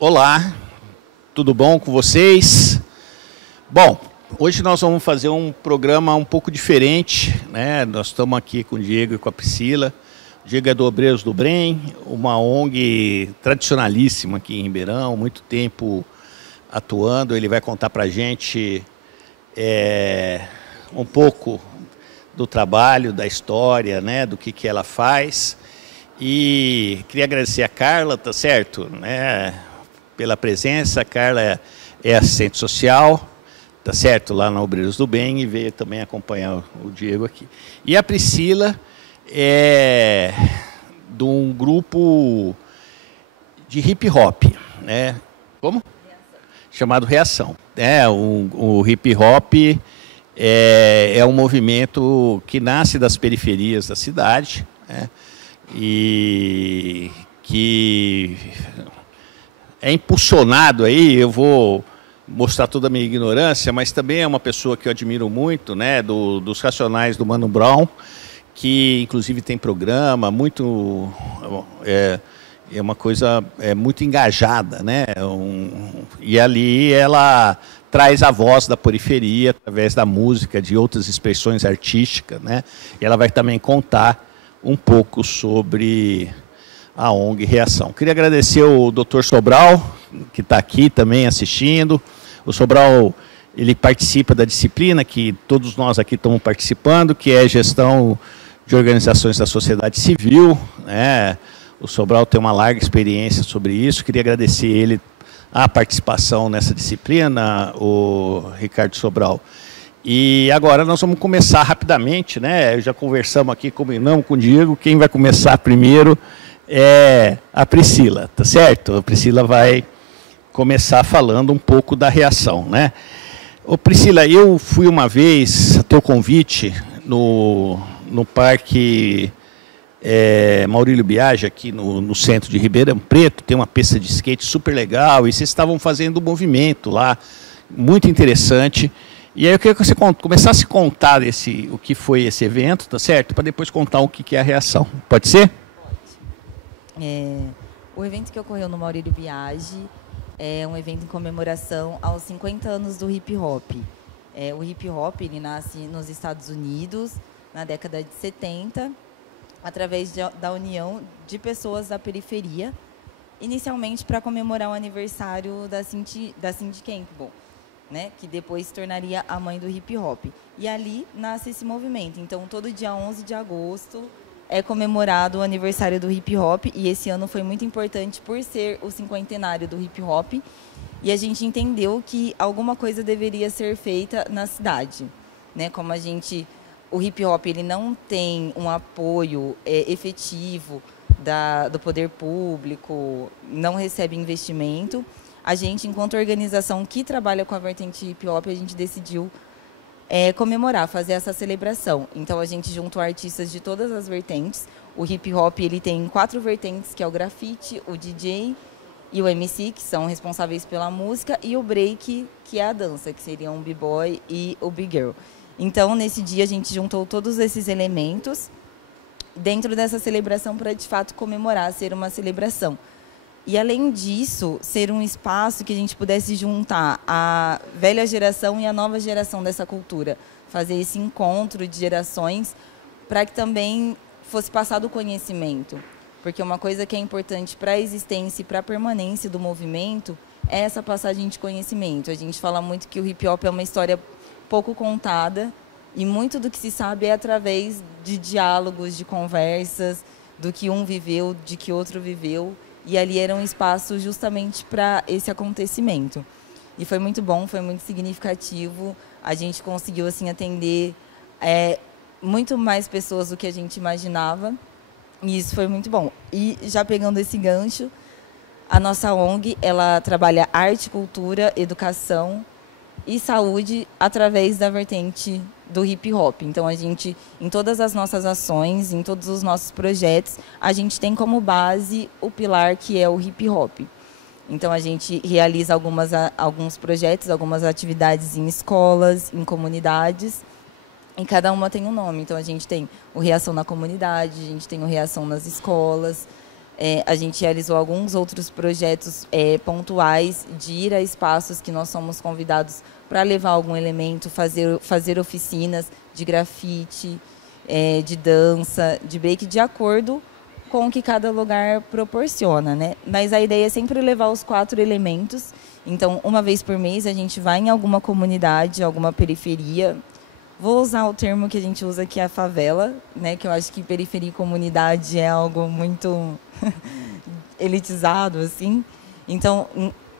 Olá, tudo bom com vocês? Bom, hoje nós vamos fazer um programa um pouco diferente, né? Nós estamos aqui com o Diego e com a Priscila. O Diego é do Obreiros do Brem, uma ONG tradicionalíssima aqui em Ribeirão, muito tempo atuando. Ele vai contar para a gente um pouco do trabalho, da história, né? Do que ela faz. E queria agradecer a Carla, tá certo? Né? Pela presença. A Carla é assistente social, tá certo? Lá na Obreiros do Bem, e veio também acompanhar o Diego aqui. E a Priscila é de um grupo de hip hop, né? Como? Chamado Reação. O hip hop é um movimento que nasce das periferias da cidade, né? E que é impulsionado aí, eu vou mostrar toda a minha ignorância, mas também é uma pessoa que eu admiro muito, né, dos Racionais do Mano Brown, que inclusive tem programa, muito é uma coisa muito engajada, né, e ali ela traz a voz da periferia através da música, de outras expressões artísticas, né, e ela vai também contar um pouco sobre a ONG Reação. Queria agradecer o Dr. Sobral, que está aqui também assistindo. O Sobral, ele participa da disciplina que todos nós aqui estamos participando, que é Gestão de Organizações da Sociedade Civil, né? O Sobral tem uma larga experiência sobre isso. Queria agradecer ele a participação nessa disciplina, o Ricardo Sobral. E agora nós vamos começar rapidamente, né? Já conversamos aqui, combinamos com o Diego. Quem vai começar primeiro é a Priscila, tá certo? A Priscila vai começar falando um pouco da Reação, né? Ô Priscila, eu fui uma vez, a teu convite, no Parque Maurílio Biagi, aqui no centro de Ribeirão Preto, tem uma pista de skate super legal, e vocês estavam fazendo um movimento lá, muito interessante. E aí eu queria que você começasse a contar o que foi esse evento, tá certo? Para depois contar o que é a Reação. Pode ser? O evento que ocorreu no Maurílio Biagi é um evento em comemoração aos 50 anos do hip hop. O hip hop ele nasce nos Estados Unidos na década de 70, através da união de pessoas da periferia, inicialmente para comemorar o aniversário da Cindy Campbell, né, que depois se tornaria a mãe do hip hop. E ali nasce esse movimento. Então, todo dia 11 de agosto é comemorado o aniversário do hip hop, e esse ano foi muito importante por ser o cinquentenário do hip hop, e a gente entendeu que alguma coisa deveria ser feita na cidade, né? Como o hip hop ele não tem um apoio efetivo do poder público, não recebe investimento. A gente, enquanto organização que trabalha com a vertente hip hop, a gente decidiu comemorar, fazer essa celebração. Então, a gente juntou artistas de todas as vertentes. O hip hop ele tem 4 vertentes, que é o grafite, o DJ e o MC, que são responsáveis pela música, e o break, que é a dança, que seriam o b-boy e o big girl. Então, nesse dia, a gente juntou todos esses elementos dentro dessa celebração para, de fato, comemorar, ser uma celebração. E, além disso, ser um espaço que a gente pudesse juntar a velha geração e a nova geração dessa cultura. Fazer esse encontro de gerações para que também fosse passado o conhecimento. Porque uma coisa que é importante para a existência e para a permanência do movimento é essa passagem de conhecimento. A gente fala muito que o hip-hop é uma história pouco contada, e muito do que se sabe é através de diálogos, de conversas, do que um viveu, de que outro viveu. E ali era um espaço justamente para esse acontecimento. E foi muito bom, foi muito significativo. A gente conseguiu assim, atender muito mais pessoas do que a gente imaginava. E isso foi muito bom. E já pegando esse gancho, a nossa ONG ela trabalha arte, cultura, educação e saúde através da vertente do hip hop. Então, a gente, em todas as nossas ações, em todos os nossos projetos, a gente tem como base o pilar que é o hip hop. Então, a gente realiza alguns projetos, algumas atividades em escolas, em comunidades, e cada uma tem um nome. Então, a gente tem o Reação na Comunidade, a gente tem o Reação nas escolas, A gente realizou alguns outros projetos pontuais de ir a espaços que nós somos convidados para levar algum elemento, fazer oficinas de grafite, de dança, de break, de acordo com o que cada lugar proporciona, né? Mas a ideia é sempre levar os 4 elementos. Então, uma vez por mês, a gente vai em alguma comunidade, alguma periferia. Vou usar o termo que a gente usa, que é a favela, né? Que eu acho que periferia e comunidade é algo muito elitizado, assim. Então,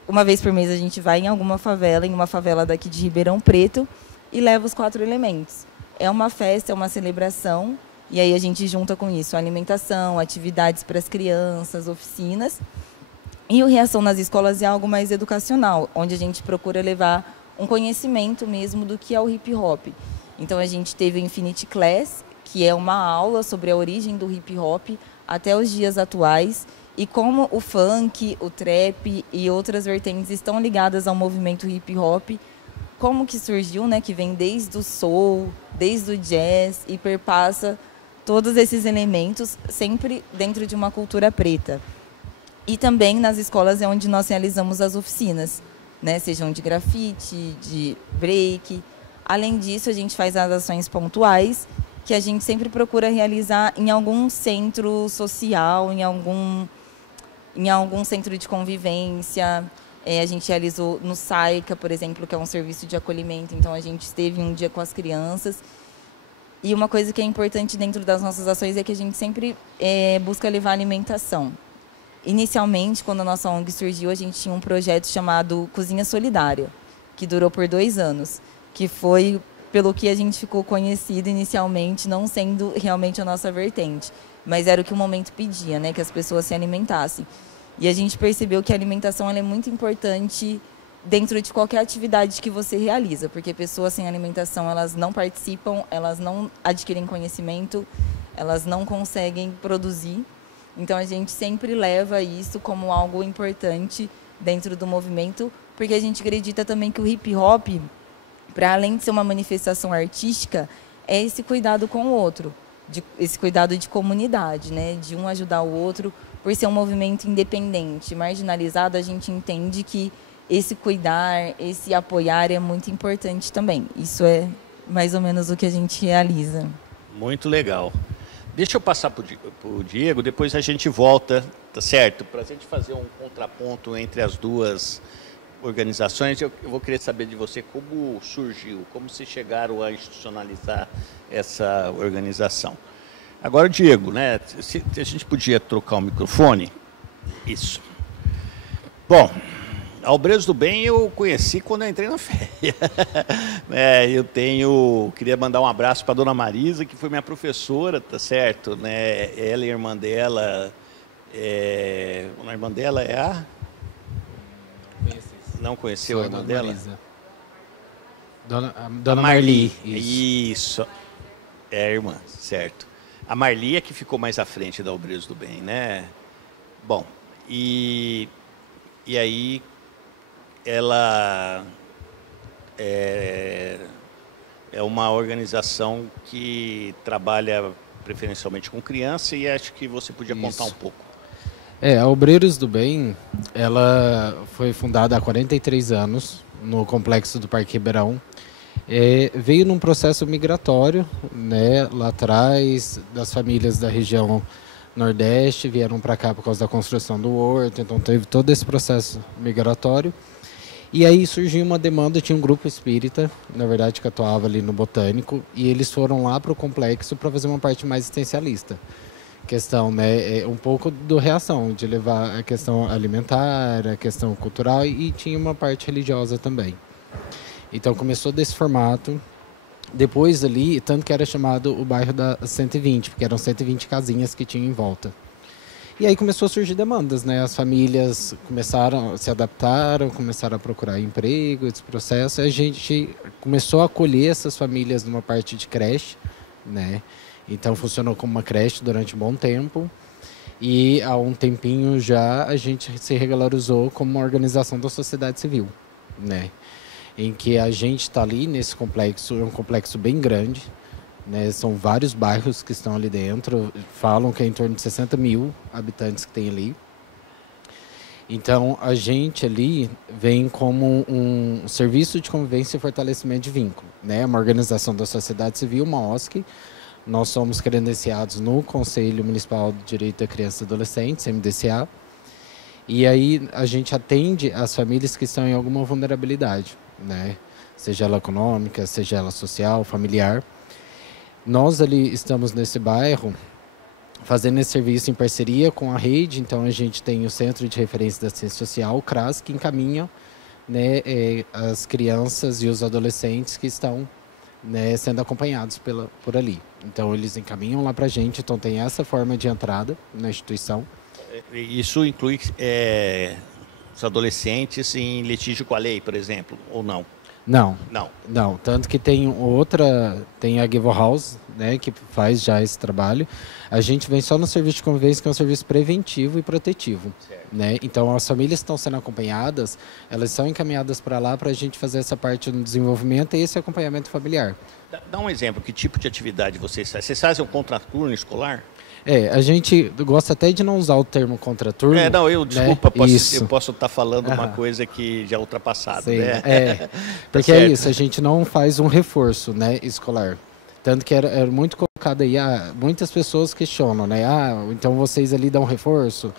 uma vez por mês, a gente vai em alguma favela, em uma favela daqui de Ribeirão Preto, e leva os 4 elementos. É uma festa, é uma celebração, e aí a gente junta com isso alimentação, atividades para as crianças, oficinas. E o Reação nas Escolas é algo mais educacional, onde a gente procura levar um conhecimento mesmo do que é o hip hop. Então a gente teve o Infinity Class, que é uma aula sobre a origem do hip hop até os dias atuais e como o funk, o trap e outras vertentes estão ligadas ao movimento hip hop, como que surgiu, né, que vem desde o soul, desde o jazz e perpassa todos esses elementos sempre dentro de uma cultura preta. E também nas escolas é onde nós realizamos as oficinas, né, sejam de grafite, de break. Além disso, a gente faz as ações pontuais, que a gente sempre procura realizar em algum centro social, em algum centro de convivência. A gente realizou no SAICA, por exemplo, que é um serviço de acolhimento, então a gente esteve um dia com as crianças. E uma coisa que é importante dentro das nossas ações é que a gente sempre busca levar alimentação. Inicialmente, quando a nossa ONG surgiu, a gente tinha um projeto chamado Cozinha Solidária, que durou por 2 anos, que foi pelo que a gente ficou conhecido inicialmente, não sendo realmente a nossa vertente, mas era o que o momento pedia, né, que as pessoas se alimentassem. E a gente percebeu que a alimentação ela é muito importante dentro de qualquer atividade que você realiza, porque pessoas sem alimentação, elas não participam, elas não adquirem conhecimento, elas não conseguem produzir. Então, a gente sempre leva isso como algo importante dentro do movimento, porque a gente acredita também que o hip-hop, para além de ser uma manifestação artística, é esse cuidado com o outro, esse cuidado de comunidade, né? De um ajudar o outro. Por ser um movimento independente, marginalizado, a gente entende que esse cuidar, esse apoiar é muito importante também. Isso é mais ou menos o que a gente realiza. Muito legal. Deixa eu passar para o Diego, depois a gente volta, tá certo? Para a gente fazer um contraponto entre as duas organizações, eu vou querer saber de você como surgiu, como vocês chegaram a institucionalizar essa organização. Agora, Diego, né? Se a gente podia trocar o microfone. Isso. Bom, a Obreiros do Bem eu conheci quando eu entrei na FEA. Queria mandar um abraço para a dona Marisa, que foi minha professora, tá certo? Né? Ela e a irmã dela. A irmã dela é a... Não conheceu a irmã dela? Marisa. Dona Marli. Isso. É a irmã, certo. A Marli é que ficou mais à frente da Obreiros do Bem, né? Bom, e aí ela é uma organização que trabalha preferencialmente com criança e acho que você podia contar um pouco. A Obreiros do Bem, ela foi fundada há 43 anos no complexo do Parque Ribeirão. Veio num processo migratório, né, lá atrás, das famílias da região Nordeste, vieram para cá por causa da construção do horto, então teve todo esse processo migratório. E aí surgiu uma demanda, tinha um grupo espírita, na verdade, que atuava ali no Botânico, e eles foram lá para o complexo para fazer uma parte mais existencialista. Questão, né, um pouco do Reação, de levar a questão alimentar, a questão cultural, e tinha uma parte religiosa também. Então começou desse formato, depois ali, tanto que era chamado o bairro da 120, porque eram 120 casinhas que tinham em volta. E aí começou a surgir demandas, né? As famílias começaram, se adaptaram, começaram a procurar emprego, esse processo. A gente começou a acolher essas famílias numa parte de creche, né? Então funcionou como uma creche durante um bom tempo. E há um tempinho já a gente se regularizou como uma organização da sociedade civil, né? Em que a gente está ali nesse complexo, é um complexo bem grande, né? São vários bairros que estão ali dentro, falam que é em torno de 60 mil habitantes que tem ali. Então, a gente ali vem como um serviço de convivência e fortalecimento de vínculo, né? Uma organização da sociedade civil, uma OSC. Nós somos credenciados no Conselho Municipal de Direito da Criança e Adolescente, MDCA. E aí a gente atende as famílias que estão em alguma vulnerabilidade, né? Seja ela econômica, seja ela social, familiar. Nós ali estamos nesse bairro fazendo esse serviço em parceria com a rede, então a gente tem o Centro de Referência da Assistência Social, o CRAS, que encaminha, né, as crianças e os adolescentes que estão, né, sendo acompanhados por ali. Então eles encaminham lá para a gente, então tem essa forma de entrada na instituição. Isso inclui os adolescentes em litígio com a lei, por exemplo, ou não? Não. Não. Não, tanto que tem a Give House, né, que faz já esse trabalho. A gente vem só no serviço de convivência, que é um serviço preventivo e protetivo, né? Então as famílias estão sendo acompanhadas, elas são encaminhadas para lá para a gente fazer essa parte no desenvolvimento e esse acompanhamento familiar. Dá um exemplo, que tipo de atividade vocês fazem? Vocês fazem um contraturno escolar? A gente gosta até de não usar o termo contraturno. Desculpa, né? eu posso estar falando uma coisa que já é ultrapassada, sim, né? Porque é isso, a gente não faz um reforço, né, escolar. Tanto que era muito colocado aí, muitas pessoas questionam, né? Então vocês ali dão reforço?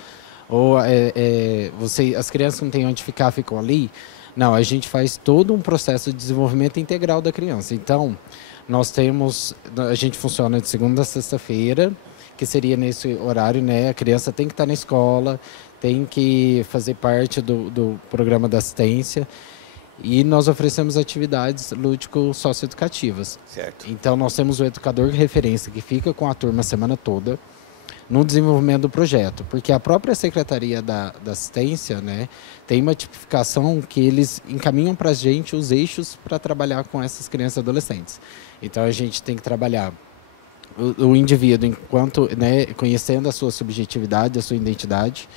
Ou as crianças não têm onde ficar, ficam ali? Não, a gente faz todo um processo de desenvolvimento integral da criança. Então, a gente funciona de segunda a sexta-feira, que seria nesse horário, né? A criança tem que estar na escola, tem que fazer parte do programa da assistência e nós oferecemos atividades lúdico-socioeducativas. Certo. Então, nós temos o educador de referência que fica com a turma a semana toda no desenvolvimento do projeto, porque a própria Secretaria da Assistência, né, tem uma tipificação que eles encaminham para a gente os eixos para trabalhar com essas crianças e adolescentes. Então, a gente tem que trabalhar o indivíduo enquanto, né, conhecendo a sua subjetividade, a sua identidade,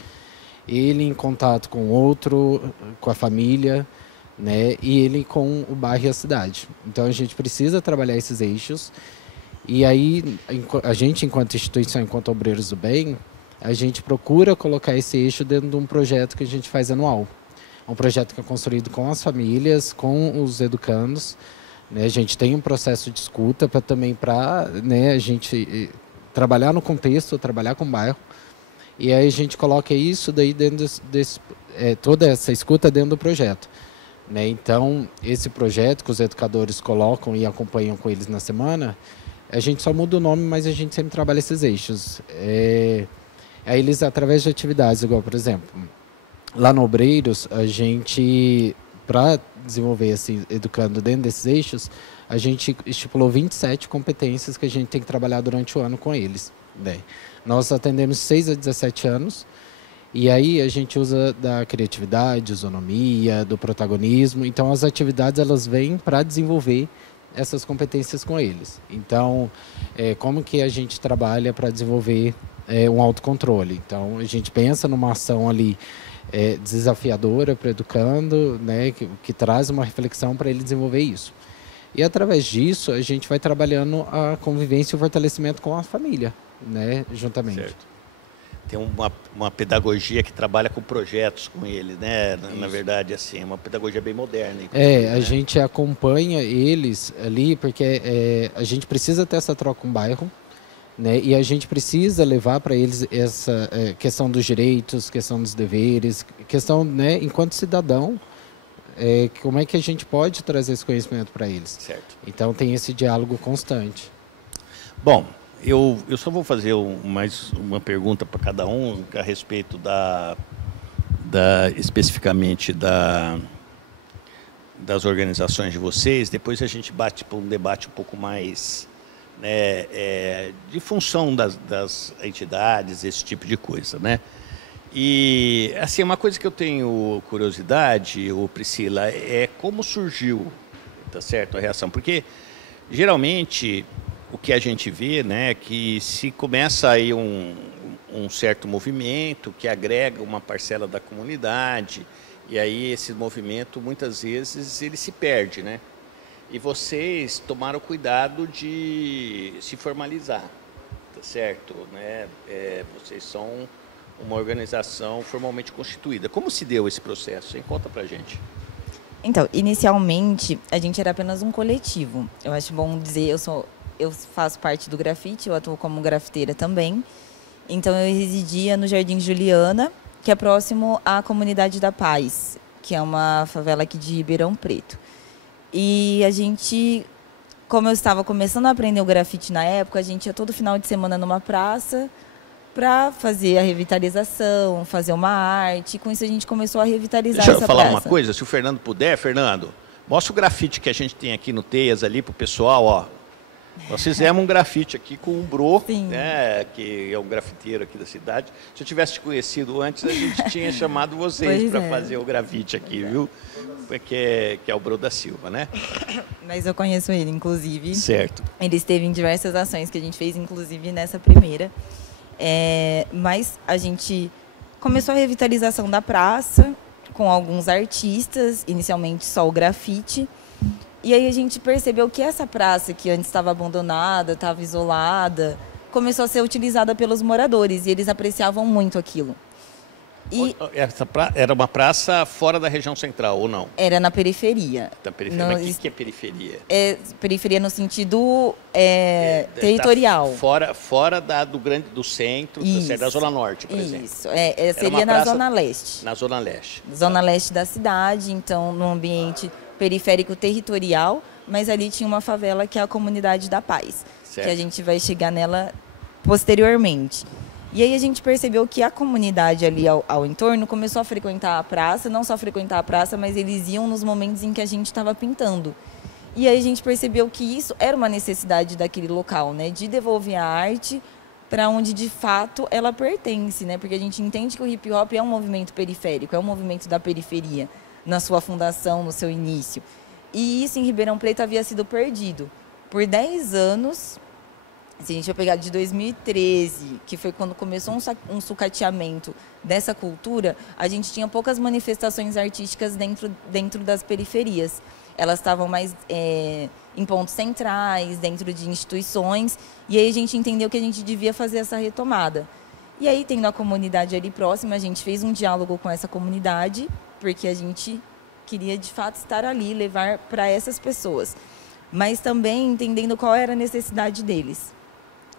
ele em contato com o outro, com a família, né, e ele com o bairro e a cidade. Então a gente precisa trabalhar esses eixos e aí a gente, enquanto instituição, enquanto obreiros do bem, a gente procura colocar esse eixo dentro de um projeto que a gente faz anual. Um projeto que é construído com as famílias, com os educandos. A gente tem um processo de escuta para a gente trabalhar no contexto, trabalhar com o bairro. E aí a gente coloca isso daí dentro toda essa escuta dentro do projeto. Então, esse projeto que os educadores colocam e acompanham com eles na semana, a gente só muda o nome, mas a gente sempre trabalha esses eixos. Aí eles, através de atividades, igual, por exemplo, lá no Obreiros, a gente, para desenvolver assim, educando dentro desses eixos, a gente estipulou 27 competências que a gente tem que trabalhar durante o ano com eles. Nós atendemos 6 a 17 anos e aí a gente usa da criatividade, isonomia, do protagonismo. Então as atividades elas vêm para desenvolver essas competências com eles. Então, como que a gente trabalha para desenvolver um autocontrole? Então a gente pensa numa ação ali desafiadora para o educando, né, que traz uma reflexão para ele desenvolver isso. E através disso a gente vai trabalhando a convivência e o fortalecimento com a família, né, juntamente. Certo. Tem uma pedagogia que trabalha com projetos com ele, né? Na verdade, assim, é uma pedagogia bem moderna. A gente acompanha eles ali porque a gente precisa ter essa troca com o bairro, né? E a gente precisa levar para eles essa questão dos direitos, questão dos deveres, questão, né, enquanto cidadão, como é que a gente pode trazer esse conhecimento para eles. Certo. Então tem esse diálogo constante. Bom, eu só vou fazer mais uma pergunta para cada um a respeito especificamente das organizações de vocês. Depois a gente bate para um debate um pouco mais, né, de função das entidades, esse tipo de coisa, né? E assim, uma coisa que eu tenho curiosidade, Priscila, é como surgiu, tá certo, a reação, porque geralmente o que a gente vê, né, que se começa aí um certo movimento que agrega uma parcela da comunidade, e aí esse movimento muitas vezes ele se perde, né? E vocês tomaram cuidado de se formalizar, tá certo? Né? Vocês são uma organização formalmente constituída. Como se deu esse processo? Conta pra gente. Então, inicialmente, a gente era apenas um coletivo. Eu acho bom dizer, eu faço parte do grafite, eu atuo como grafiteira também. Então, eu residia no Jardim Juliana, que é próximo à Comunidade da Paz, que é uma favela aqui de Ribeirão Preto. E a gente, como eu estava começando a aprender o grafite na época, a gente ia todo final de semana numa praça para fazer a revitalização, fazer uma arte. E com isso a gente começou a revitalizar essa praça. Deixa eu falar uma coisa, se o Fernando puder, Fernando, mostra o grafite que a gente tem aqui no Teias ali pro pessoal, ó. Nós fizemos um grafite aqui com o Bro, né, que é um grafiteiro aqui da cidade. Se eu tivesse te conhecido antes, a gente tinha chamado vocês para fazer o grafite aqui, viu? Que é o Bro da Silva, né? Mas eu conheço ele, inclusive. Certo. Ele esteve em diversas ações que a gente fez, inclusive nessa primeira. Mas a gente começou a revitalização da praça com alguns artistas, inicialmente só o grafite. E aí a gente percebeu que essa praça, que antes estava abandonada, estava isolada, começou a ser utilizada pelos moradores e eles apreciavam muito aquilo. E era uma praça fora da região central, ou não? Era na periferia. Da periferia. Mas o que é periferia? Periferia no sentido territorial. Fora do centro, da Zona Norte, por exemplo. Isso, seria na Zona Leste. Na Zona Leste. Zona Leste da cidade, então, num ambiente periférico territorial, mas ali tinha uma favela que é a Comunidade da Paz, certo, que a gente vai chegar nela posteriormente. E aí a gente percebeu que a comunidade ali ao entorno começou a frequentar a praça, não só frequentar a praça, mas eles iam nos momentos em que a gente estava pintando. E aí a gente percebeu que isso era uma necessidade daquele local, né, de devolver a arte para onde de fato ela pertence, né, porque a gente entende que o hip hop é um movimento periférico, é um movimento da periferia, na sua fundação, no seu início. E isso em Ribeirão Preto havia sido perdido. Por 10 anos, se a gente vai pegar de 2013, que foi quando começou um sucateamento dessa cultura, a gente tinha poucas manifestações artísticas dentro das periferias. Elas estavam mais em pontos centrais, dentro de instituições, e aí a gente entendeu que a gente devia fazer essa retomada. E aí, tendo a comunidade ali próxima, a gente fez um diálogo com essa comunidade, porque a gente queria, de fato, estar ali, levar para essas pessoas, mas também entendendo qual era a necessidade deles.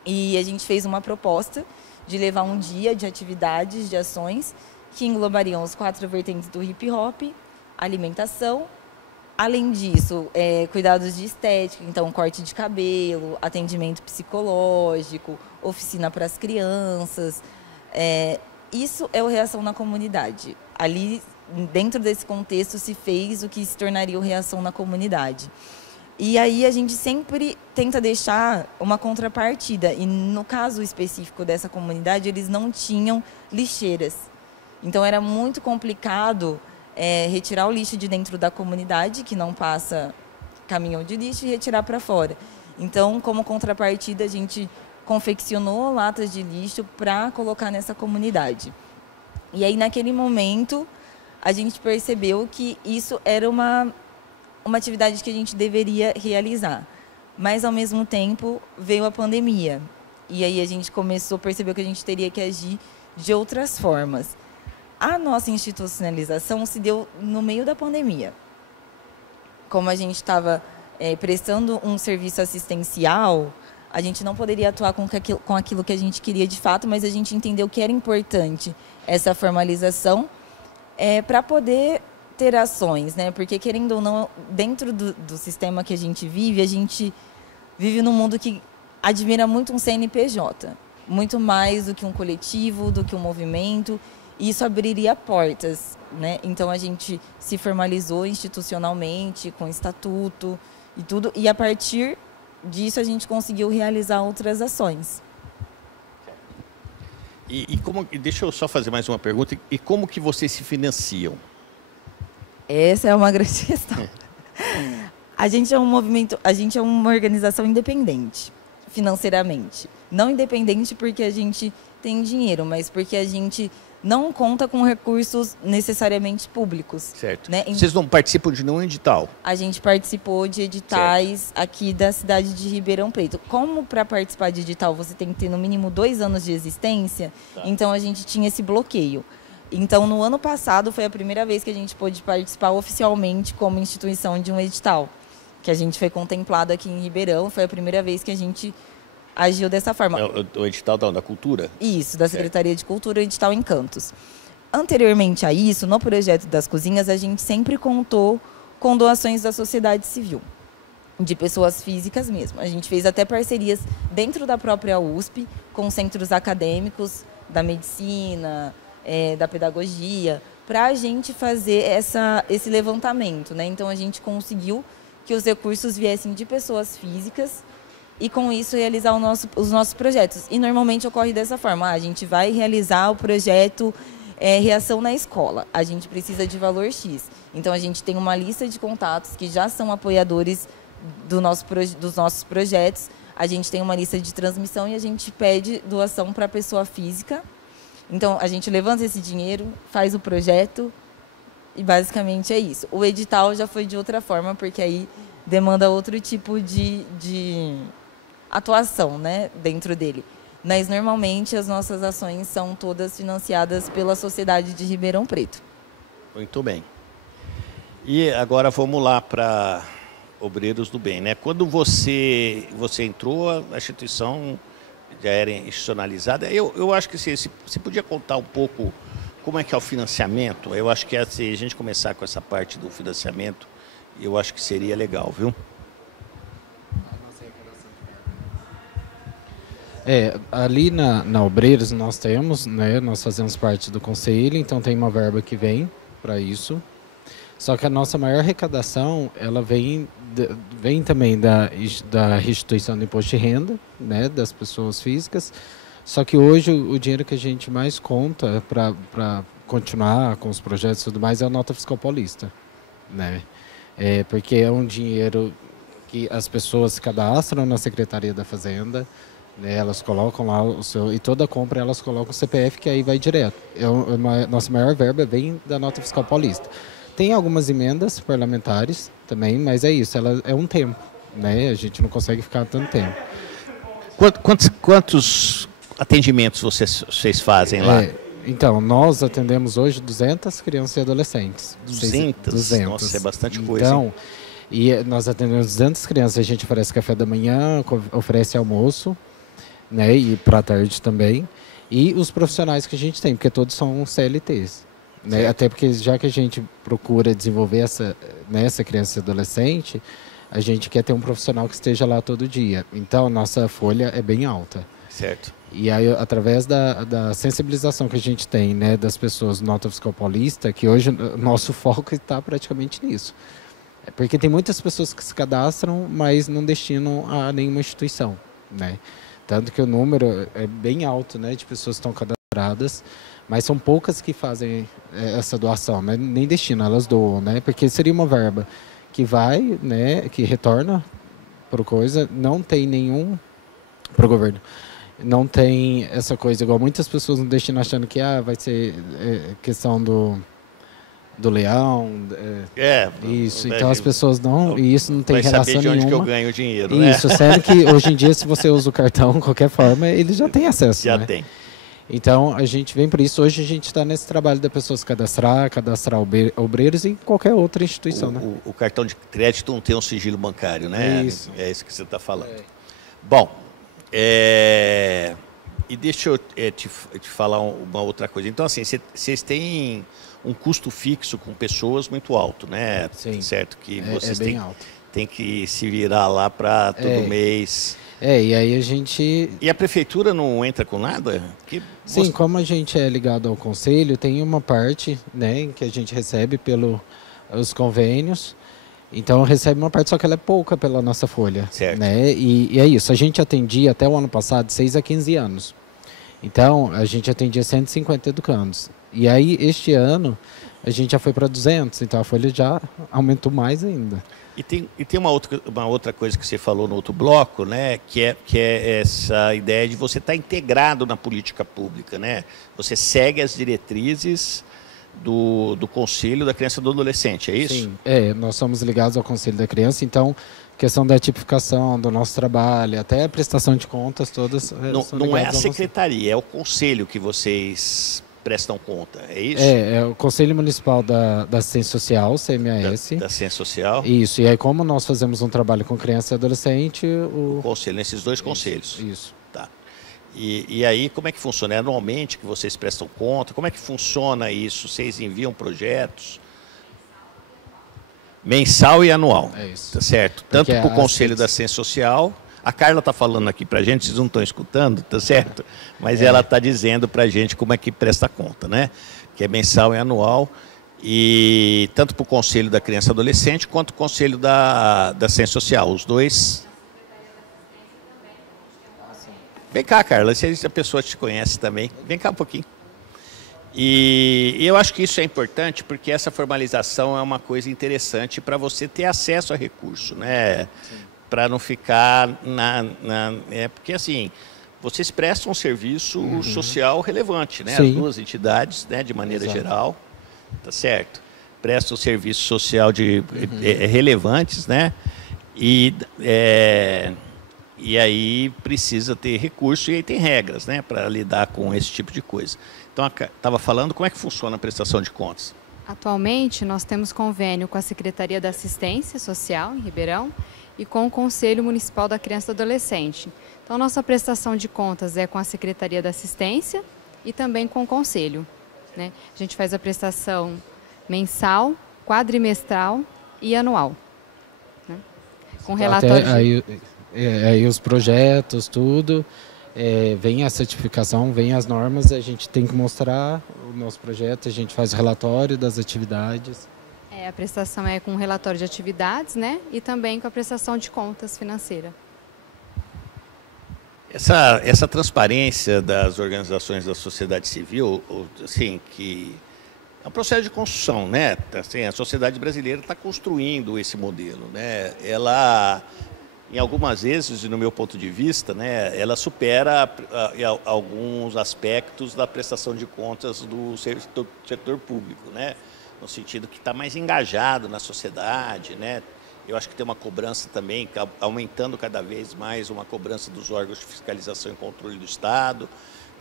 E a gente fez uma proposta de levar um dia de atividades, de ações, que englobariam os 4 vertentes do hip-hop, alimentação, além disso, cuidados de estética, então corte de cabelo, atendimento psicológico, oficina para as crianças. Isso é o Reação na Comunidade. Ali, dentro desse contexto, se fez o que se tornaria o Reação na Comunidade. E aí a gente sempre tenta deixar uma contrapartida. E no caso específico dessa comunidade, eles não tinham lixeiras. Então era muito complicado retirar o lixo de dentro da comunidade, que não passa caminhão de lixo, e retirar para fora. Então, como contrapartida, a gente confeccionou latas de lixo para colocar nessa comunidade. E aí, naquele momento, a gente percebeu que isso era uma atividade que a gente deveria realizar. Mas, ao mesmo tempo, veio a pandemia. E aí a gente percebeu que a gente teria que agir de outras formas. A nossa institucionalização se deu no meio da pandemia. Como a gente estava prestando um serviço assistencial, a gente não poderia atuar com aquilo que a gente queria de fato, mas a gente entendeu que era importante essa formalização para poder ter ações, né? Porque, querendo ou não, dentro do sistema que a gente vive num mundo que admira muito um CNPJ, muito mais do que um coletivo, do que um movimento, e isso abriria portas, né? Então a gente se formalizou institucionalmente, com estatuto e tudo, e a partir disso a gente conseguiu realizar outras ações. Deixa eu só fazer mais uma pergunta. E como que vocês se financiam? Essa é uma grande questão. A gente é um movimento, a gente é uma organização independente, financeiramente. Não independente porque a gente tem dinheiro, mas porque a gente não conta com recursos necessariamente públicos. Certo. Né? Vocês não participam de nenhum edital? A gente participou de editais aqui da cidade de Ribeirão Preto. Como para participar de edital você tem que ter no mínimo 2 anos de existência, então a gente tinha esse bloqueio. Então, no ano passado, foi a primeira vez que a gente pôde participar oficialmente como instituição de um edital, que a gente foi contemplado aqui em Ribeirão. Foi a primeira vez que a gente agiu dessa forma. O edital da cultura? Isso, da Secretaria de Cultura, o edital Encantos. Anteriormente a isso, no projeto das cozinhas, a gente sempre contou com doações da sociedade civil, de pessoas físicas mesmo. A gente fez até parcerias dentro da própria USP, com centros acadêmicos da medicina, da pedagogia, para a gente fazer esse levantamento, né? Então, a gente conseguiu que os recursos viessem de pessoas físicas e, com isso, realizar os nossos projetos. E, normalmente, ocorre dessa forma. A gente vai realizar o projeto Reação na Escola. A gente precisa de valor X. Então, a gente tem uma lista de contatos que já são apoiadores dos nossos projetos. A gente tem uma lista de transmissão e a gente pede doação para a pessoa física. Então, a gente levanta esse dinheiro, faz o projeto e, basicamente, é isso. O edital já foi de outra forma, porque aí demanda outro tipo de atuação, né, dentro dele. Mas, normalmente, as nossas ações são todas financiadas pela Sociedade de Ribeirão Preto. Muito bem. E agora vamos lá para Obreiros do Bem, né? Quando você entrou, a instituição já era institucionalizada. Eu acho que você podia contar um pouco como é que é o financiamento. Eu acho que se a gente começar com essa parte do financiamento, eu acho que seria legal, viu? Ali na Obreiros nós temos, né, nós fazemos parte do conselho, então tem uma verba que vem para isso. Só que a nossa maior arrecadação, ela vem também da restituição do imposto de renda, né, das pessoas físicas. Só que hoje o dinheiro que a gente mais conta para continuar com os projetos e tudo mais é a nota fiscal paulista, né? Porque é um dinheiro que as pessoas se cadastram na Secretaria da Fazenda, né, elas colocam lá e toda compra elas colocam o CPF, que aí vai direto. Nossa maior verba vem da nota fiscal paulista. Tem algumas emendas parlamentares também, mas é isso, ela é um tempo, né? A gente não consegue ficar tanto tempo. Quantos atendimentos vocês fazem lá? Então, nós atendemos hoje 200 crianças e adolescentes. 200? Nossa, é bastante coisa. Então, e nós atendemos 200 crianças, a gente oferece café da manhã, oferece almoço, né? E para a tarde também. E os profissionais que a gente tem, porque todos são CLTs. Né? Até porque já que a gente procura desenvolver essa criança e adolescente, a gente quer ter um profissional que esteja lá todo dia. Então, nossa folha é bem alta. Certo. E aí, através da sensibilização que a gente tem, né, das pessoas do Nota Fiscal Paulista, que hoje o nosso foco está praticamente nisso. Porque tem muitas pessoas que se cadastram, mas não destinam a nenhuma instituição, né? Tanto que o número é bem alto, né, de pessoas que estão cadastradas, mas são poucas que fazem essa doação, né? Nem destinam, elas doam, né? Porque seria uma verba que vai, né, que retorna para coisa, não tem nenhum para o governo. Não tem essa coisa, igual muitas pessoas não destinam achando que vai ser questão do leão. Isso, então as pessoas não, e isso não tem relação nenhuma. Vai saber de onde que eu ganho o dinheiro, isso, né? Sendo que hoje em dia, se você usa o cartão de qualquer forma, ele já tem acesso, já né? tem. Então, a gente vem por isso. Hoje a gente está nesse trabalho da pessoa se cadastrar obreiros e qualquer outra instituição, né? O cartão de crédito não tem um sigilo bancário, né? Isso. É isso que você está falando. Bom, e deixa eu te falar uma outra coisa. Então, assim, vocês têm um custo fixo com pessoas muito alto, né? Sim. Certo? Que vocês bem alto. Tem que se virar lá para todo mês. E aí a gente... E a prefeitura não entra com nada? Sim, como a gente é ligado ao conselho, tem uma parte, né, que a gente recebe pelos convênios. Então recebe uma parte, só que ela é pouca pela nossa folha. Certo. Né? E é isso, a gente atendia até o ano passado 6 a 15 anos. Então a gente atendia 150 educandos. E aí este ano a gente já foi para 200, então a folha já aumentou mais ainda. E tem uma outra coisa que você falou no outro bloco, né, que é essa ideia de você estar integrado na política pública, né? Você segue as diretrizes do Conselho da Criança e do Adolescente, é isso? Sim, nós somos ligados ao Conselho da Criança, então, questão da tipificação do nosso trabalho, até a prestação de contas, todas são Não é a ligadas ao secretaria, é o Conselho que vocês prestam conta, é isso? É o Conselho Municipal da Assistência Social, CMAS. Da Assistência Social? Isso, e aí como nós fazemos um trabalho com criança e adolescente... O Conselho, nesses dois conselhos. Isso. Tá. E aí, como é que funciona? É anualmente que vocês prestam conta? Como é que funciona isso? Vocês enviam projetos? Mensal e anual. É isso. Tá certo? Tanto para o Conselho da Assistência Social. A Carla está falando aqui para a gente, vocês não estão escutando, tá certo? Mas ela está dizendo para a gente como é que presta conta, né? Que é mensal e anual. E tanto para o Conselho da Criança e Adolescente quanto o Conselho da Assistência Social. Os dois. Vem cá, Carla, se a pessoa te conhece também. Vem cá um pouquinho. E eu acho que isso é importante porque essa formalização é uma coisa interessante para você ter acesso a recurso, né? Para não ficar porque assim, vocês prestam um serviço social relevante, né? As duas entidades, né, de maneira geral, tá certo? Prestam serviço social relevantes, né? E aí precisa ter recurso e aí tem regras, né, para lidar com esse tipo de coisa. Então, estava falando como é que funciona a prestação de contas. Atualmente, nós temos convênio com a Secretaria da Assistência Social, em Ribeirão, e com o Conselho Municipal da Criança e do Adolescente. Então, nossa prestação de contas é com a Secretaria da Assistência e também com o Conselho, né? A gente faz a prestação mensal, quadrimestral e anual, né? Com relatório aí os projetos, tudo, vem a certificação, vem as normas, a gente tem que mostrar o nosso projeto, a gente faz relatório das atividades. A prestação é com relatório de atividades, né? E também com a prestação de contas financeira. Essa transparência das organizações da sociedade civil, assim, que é um processo de construção, né? Assim, a sociedade brasileira está construindo esse modelo, né? Ela, em algumas vezes, no meu ponto de vista, né, ela supera alguns aspectos da prestação de contas do setor público, né? No sentido que está mais engajado na sociedade, né? Eu acho que tem uma cobrança também, aumentando cada vez mais uma cobrança dos órgãos de fiscalização e controle do Estado.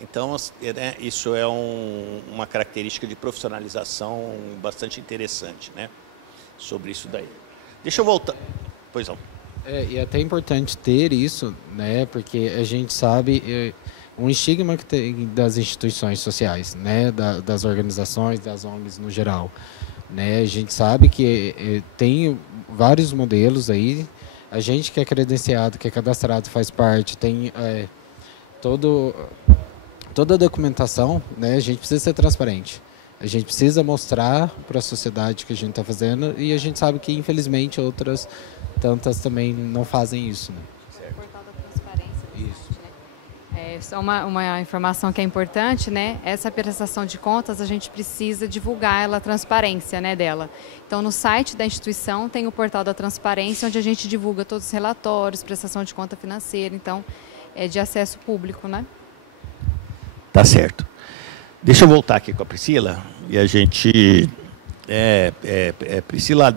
Então, né, isso é uma característica de profissionalização bastante interessante, né? Sobre isso daí. Deixa eu voltar. Pois não. E é até importante ter isso, né? Porque a gente sabe um estigma que tem das instituições sociais, né? Das organizações, das ONGs no geral, né? A gente sabe que tem vários modelos aí. A gente que é credenciado, que é cadastrado, faz parte, tem toda a documentação, né? A gente precisa ser transparente. A gente precisa mostrar para a sociedade o que a gente está fazendo e a gente sabe que, infelizmente, outras tantas também não fazem isso, né? O portal da transparência. Isso. Só uma informação que é importante, né? Essa prestação de contas, a gente precisa divulgar a transparência, né, dela. Então, no site da instituição tem o portal da transparência, onde a gente divulga todos os relatórios, prestação de conta financeira. Então, é de acesso público, né? Tá certo. Deixa eu voltar aqui com a Priscila e a gente... Priscila,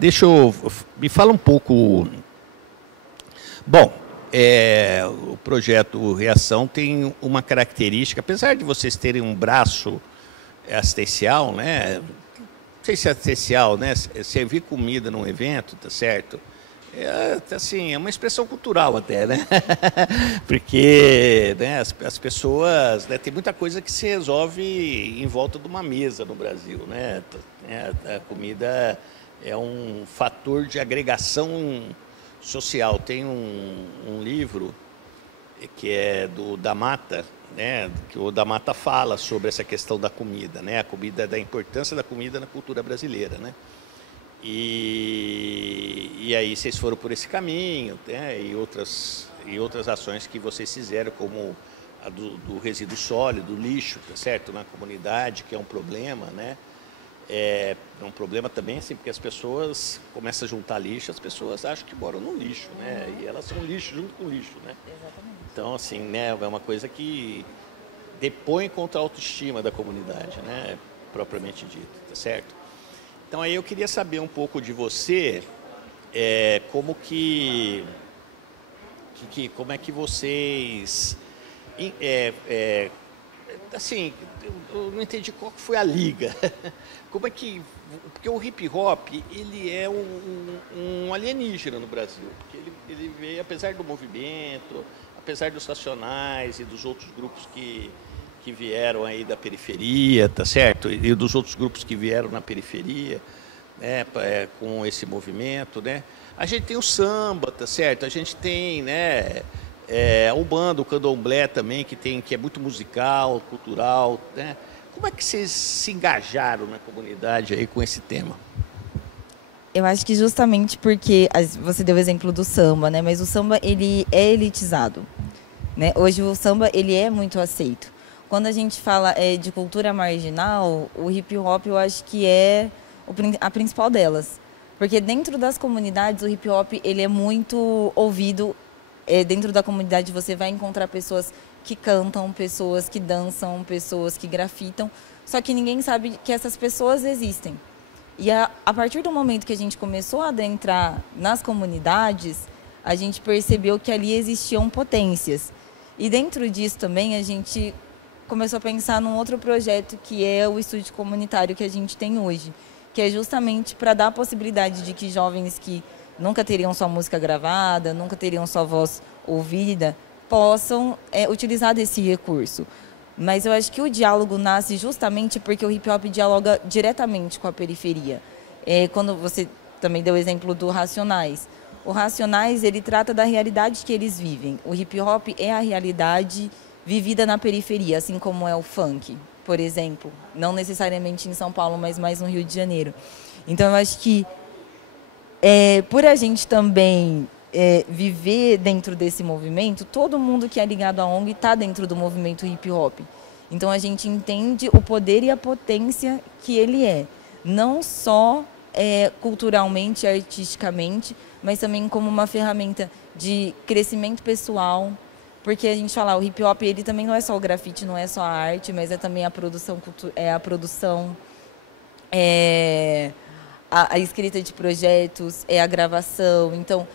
me fala um pouco... Bom, o projeto Reação tem uma característica, apesar de vocês terem um braço assistencial, né? Não sei se é assistencial, né? Servir comida num evento, tá certo? Assim, é uma expressão cultural até, né? Porque, né, as pessoas, né, tem muita coisa que se resolve em volta de uma mesa no Brasil, né? A comida é um fator de agregação social. Tem um livro que é do Da Mata, né, que o Da Mata fala sobre essa questão da comida, né? A comida, da importância da comida na cultura brasileira, né? E aí vocês foram por esse caminho, né? E outras ações que vocês fizeram, como a do resíduo sólido, do lixo, tá certo? Na comunidade, que é um problema, né? um problema também, assim, porque as pessoas começam a juntar lixo, as pessoas acham que moram no lixo, né? E elas são lixo junto com lixo, né? Exatamente. Então, assim, né, é uma coisa que depõe contra a autoestima da comunidade, né? Propriamente dito, tá certo? Então, aí eu queria saber um pouco de você, como é que vocês... assim, eu não entendi qual que foi a liga. Como é que... Porque o hip hop, ele é um alienígena no Brasil. Porque ele veio, apesar do movimento, apesar dos Racionais e dos outros grupos que vieram aí da periferia, tá certo? E dos outros grupos que vieram na periferia, né, com esse movimento, né? A gente tem o samba, tá certo? A gente tem, né, o bando, o candomblé também, que é muito musical, cultural, né? Como é que vocês se engajaram na comunidade aí com esse tema? Eu acho que justamente porque você deu o exemplo do samba, né? Mas o samba, ele é elitizado, né? Hoje o samba, ele é muito aceito. Quando a gente fala de cultura marginal, o hip hop eu acho que é a principal delas. Porque dentro das comunidades o hip hop ele é muito ouvido. Dentro da comunidade você vai encontrar pessoas que cantam, pessoas que dançam, pessoas que grafitam. Só que ninguém sabe que essas pessoas existem. E a partir do momento que a gente começou a adentrar nas comunidades, a gente percebeu que ali existiam potências. E dentro disso também a gente começou a pensar num outro projeto que é o estúdio comunitário que a gente tem hoje, que é justamente para dar a possibilidade de que jovens que nunca teriam sua música gravada, nunca teriam sua voz ouvida, possam utilizar desse recurso. Mas eu acho que o diálogo nasce justamente porque o hip hop dialoga diretamente com a periferia. Quando você também deu o exemplo do Racionais. O Racionais, ele trata da realidade que eles vivem. O hip hop é a realidade vivida na periferia, assim como é o funk, por exemplo. Não necessariamente em São Paulo, mas mais no Rio de Janeiro. Então, eu acho que por a gente também viver dentro desse movimento, todo mundo que é ligado à ONG está dentro do movimento hip hop. Então, a gente entende o poder e a potência que ele é. Não só culturalmente, artisticamente, mas também como uma ferramenta de crescimento pessoal. Porque a gente fala, o hip hop ele também não é só o grafite, não é só a arte, mas é também a produção, a escrita de projetos, a gravação. Então,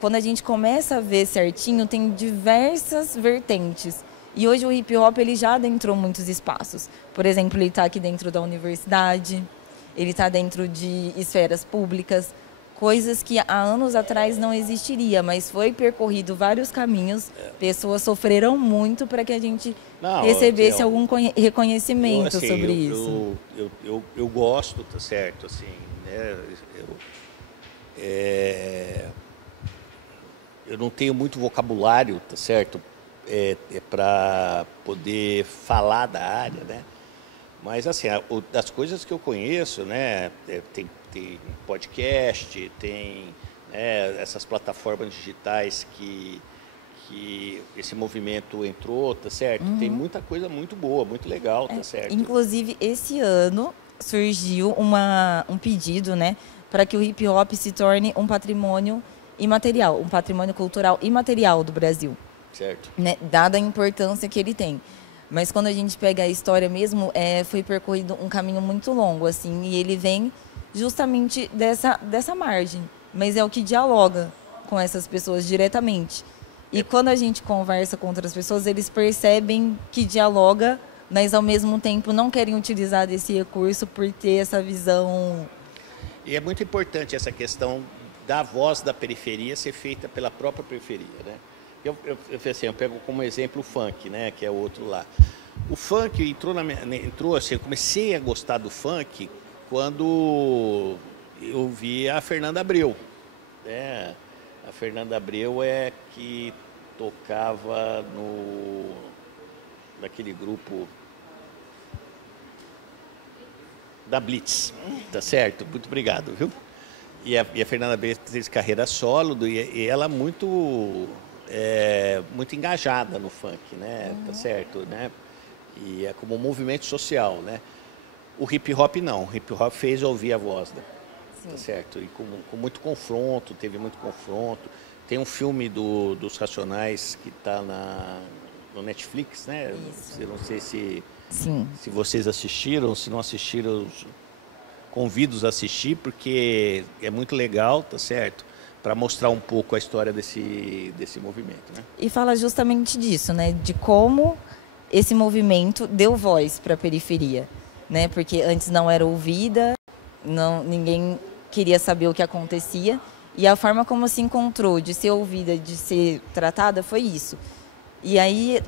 quando a gente começa a ver certinho, tem diversas vertentes. E hoje o hip hop ele já adentrou muitos espaços. Por exemplo, ele está aqui dentro da universidade, ele está dentro de esferas públicas, coisas que há anos atrás não existiria, mas foi percorrido vários caminhos, pessoas sofreram muito para que a gente recebesse algum reconhecimento sobre isso. Eu gosto, tá certo, assim, né? Eu não tenho muito vocabulário, tá certo, para poder falar da área, né? Mas, assim, das coisas que eu conheço, né, tem podcast, tem essas plataformas digitais que esse movimento entrou, tá certo? Uhum. Tem muita coisa muito boa, muito legal, tá certo? Inclusive, esse ano surgiu um pedido, né, para que o hip hop se torne um patrimônio imaterial, um patrimônio cultural imaterial do Brasil. Certo. Né, dada a importância que ele tem. Mas quando a gente pega a história mesmo, foi percorrido um caminho muito longo, assim, e ele vem justamente dessa margem. Mas é o que dialoga com essas pessoas diretamente. E quando a gente conversa com outras pessoas, eles percebem que dialoga, mas ao mesmo tempo não querem utilizar desse recurso por ter essa visão. E é muito importante essa questão da voz da periferia ser feita pela própria periferia, né? Eu pego como exemplo o funk, né, que é o outro lá. O funk entrou assim, eu comecei a gostar do funk quando eu vi a Fernanda Abreu. Né? A Fernanda Abreu é que tocava naquele grupo da Blitz, tá certo? Muito obrigado, viu? E a Fernanda Abreu fez carreira solo e ela muito engajada no funk, né? Tá certo, né? E é como um movimento social, né? O hip hop não, o hip hop fez ouvir a voz, né? Tá certo? E com muito confronto, teve muito confronto. Tem um filme dos Racionais que está no Netflix, né? Isso. Eu não sei se vocês assistiram, se não assistiram, convido-os a assistir, porque é muito legal, tá certo? Para mostrar um pouco a história desse movimento, né? E fala justamente disso, né? De como esse movimento deu voz para a periferia, né? Porque antes não era ouvida, ninguém queria saber o que acontecia, e a forma como se encontrou de ser ouvida, de ser tratada, foi isso. E aí,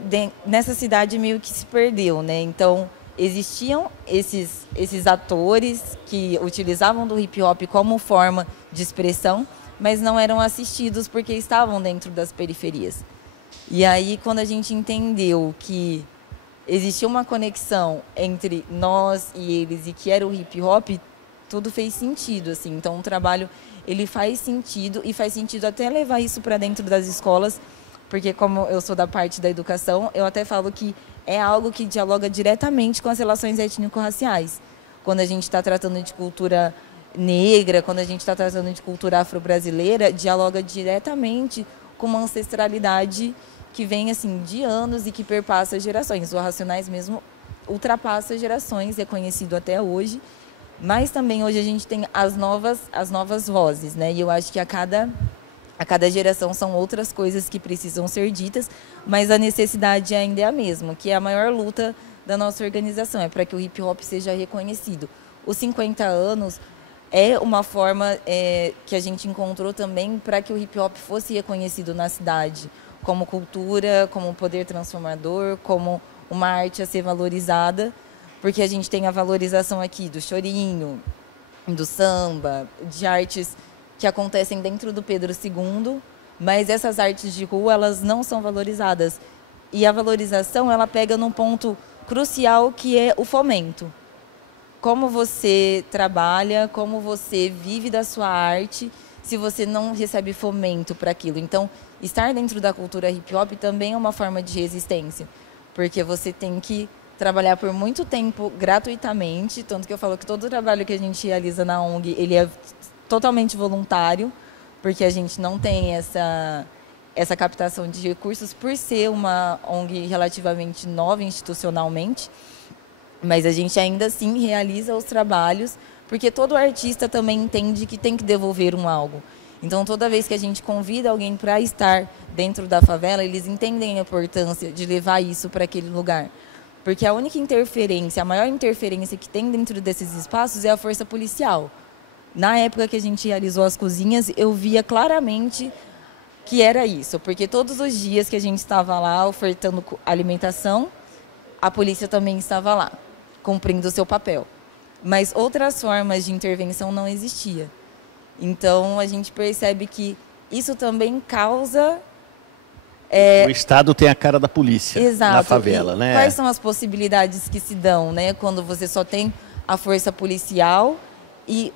nessa cidade meio que se perdeu, né? Então, existiam esses atores que utilizavam do hip hop como forma de expressão, mas não eram assistidos porque estavam dentro das periferias. E aí, quando a gente entendeu que existia uma conexão entre nós e eles e que era o hip hop, tudo fez sentido, assim. Então, o trabalho, ele faz sentido, e faz sentido até levar isso para dentro das escolas, porque como eu sou da parte da educação, eu até falo que é algo que dialoga diretamente com as relações étnico-raciais. Quando a gente está tratando de cultura negra, quando a gente está tratando de cultura afro-brasileira, dialoga diretamente com uma ancestralidade que vem assim de anos e que perpassa gerações. O Racionais mesmo ultrapassa gerações, é conhecido até hoje, mas também hoje a gente tem as novas vozes, né? E eu acho que a cada geração são outras coisas que precisam ser ditas, mas a necessidade ainda é a mesma, que é a maior luta da nossa organização, é para que o hip hop seja reconhecido. Os 50 anos é uma forma que a gente encontrou também para que o hip hop fosse reconhecido na cidade, como cultura, como poder transformador, como uma arte a ser valorizada, porque a gente tem a valorização aqui do chorinho, do samba, de artes que acontecem dentro do Pedro II, mas essas artes de rua, elas não são valorizadas. E a valorização, ela pega num ponto crucial, que é o fomento. Como você trabalha, como você vive da sua arte, se você não recebe fomento para aquilo. Então, estar dentro da cultura hip-hop também é uma forma de resistência, porque você tem que trabalhar por muito tempo gratuitamente, tanto que eu falo que todo o trabalho que a gente realiza na ONG, ele é totalmente voluntário, porque a gente não tem essa captação de recursos por ser uma ONG relativamente nova institucionalmente, mas a gente ainda assim realiza os trabalhos, porque todo artista também entende que tem que devolver algo. Então, toda vez que a gente convida alguém para estar dentro da favela, eles entendem a importância de levar isso para aquele lugar. Porque a única interferência, a maior interferência que tem dentro desses espaços é a força policial. Na época que a gente realizou as cozinhas, eu via claramente que era isso, porque todos os dias que a gente estava lá ofertando alimentação, a polícia também estava lá, cumprindo o seu papel. Mas outras formas de intervenção não existiam. Então, a gente percebe que isso também causa... O Estado tem a cara da polícia. Exato. Na favela, né? Quais são as possibilidades que se dão, né? Quando você só tem a força policial e...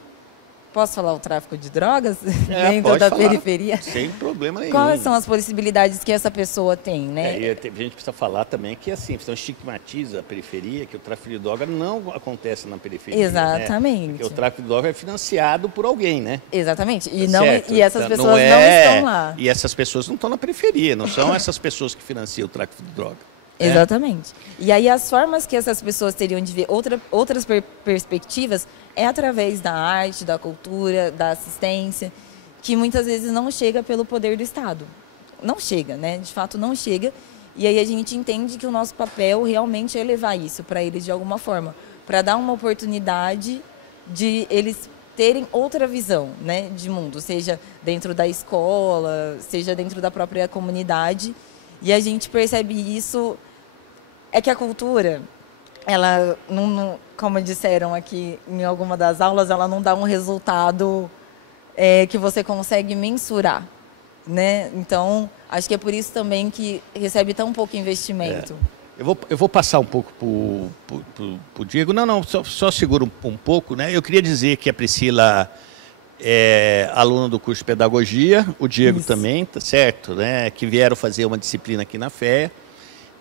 Posso falar o tráfico de drogas dentro da periferia? Sem problema nenhum. Quais são as possibilidades que essa pessoa tem, né? A gente precisa falar também que assim, então estigmatiza a periferia, que o tráfico de droga não acontece na periferia. Exatamente. Né? Porque o tráfico de droga é financiado por alguém, né? Exatamente. E, Certo. e essas Então, pessoas não estão lá. E essas pessoas não estão na periferia, não são essas pessoas que financiam o tráfico de droga. Exatamente. E aí as formas que essas pessoas teriam de ver outras perspectivas é através da arte, da cultura, da assistência, que muitas vezes não chega pelo poder do Estado. Não chega, né? De fato, não chega. E aí a gente entende que o nosso papel realmente é levar isso para eles de alguma forma, para dar uma oportunidade de eles terem outra visão, né, de mundo, seja dentro da escola, seja dentro da própria comunidade. E a gente percebe isso, é que a cultura, ela, não, como disseram aqui em alguma das aulas, ela não dá um resultado que você consegue mensurar, né? Então, acho que é por isso também que recebe tão pouco investimento. Eu vou passar um pouco para o Diego. Não, só segura um pouco, né? Eu queria dizer que a Priscila é aluna do curso de Pedagogia, o Diego também, tá certo, né? Que vieram fazer uma disciplina aqui na FEA.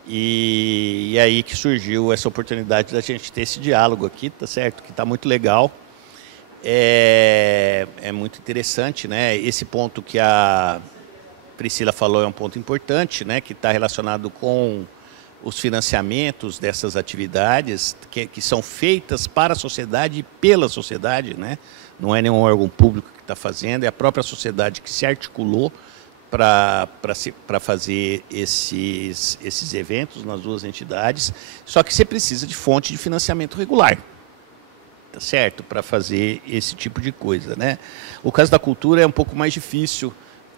E aí que surgiu essa oportunidade da gente ter esse diálogo aqui, tá certo? Que está muito legal. É muito interessante, né? Esse ponto que a Priscila falou é um ponto importante, né? Que está relacionado com os financiamentos dessas atividades que são feitas para a sociedade e pela sociedade, né? Não é nenhum órgão público que está fazendo, é a própria sociedade que se articulou para fazer esses eventos nas duas entidades, só que você precisa de fonte de financiamento regular, tá certo? Para fazer esse tipo de coisa, né? O caso da cultura é um pouco mais difícil,